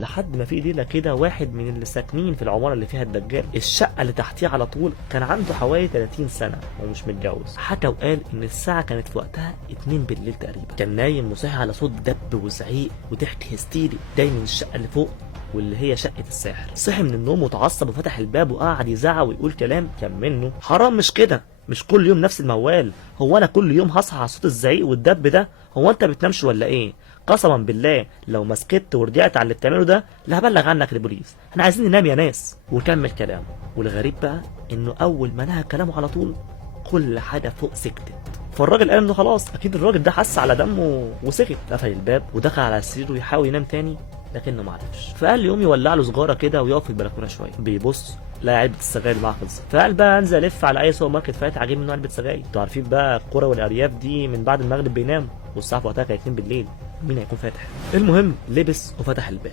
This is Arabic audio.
لحد ما في ليله كده واحد من اللي ساكنين في العماره اللي فيها الدجال الشقه اللي تحتيه على طول كان عنده حوالي 30 سنه ومش متجوز. حكى وقال ان الساعه كانت في وقتها 2 بالليل تقريبا، كان نايم وصحي على صوت دب وزعيق وضحك هستيري جاي من الشقه اللي فوق واللي هي شقة الساحر. صحي من النوم وتعصب وفتح الباب وقعد يزعق ويقول كلام كان منه حرام، مش كده، مش كل يوم نفس الموال، هو انا كل يوم هصحى على صوت الزعيق والدب ده؟ هو انت بتنامش ولا ايه؟ قسما بالله لو ما سكت ورجعت على اللي بتعمله ده لا هبلغ عنك للبوليس، احنا عايزين ننام يا ناس. وكمل كلامه، والغريب بقى انه اول ما نهى كلامه على طول كل حاجه فوق سكتت. فالراجل قال انه خلاص اكيد الراجل ده حس على دمه وسكت، قفل الباب ودخل على السرير ويحاول ينام تاني لكنه ما عرفش. فقال يقوم يولع له سجاره كده ويقف في البلكونه شويه، بيبص لقى علبه السجاير اللي معاه خلصت. فقال بقى انزل الف على اي سوبر ماركت فات عجيب منه علبه سجاير. انتوا عارفين بقى القرى والارياف دي من بعد المغرب بيناموا، والساعه في وقتها كانت 2 بالليل، مين هيكون فاتح؟ المهم لبس وفتح الباب.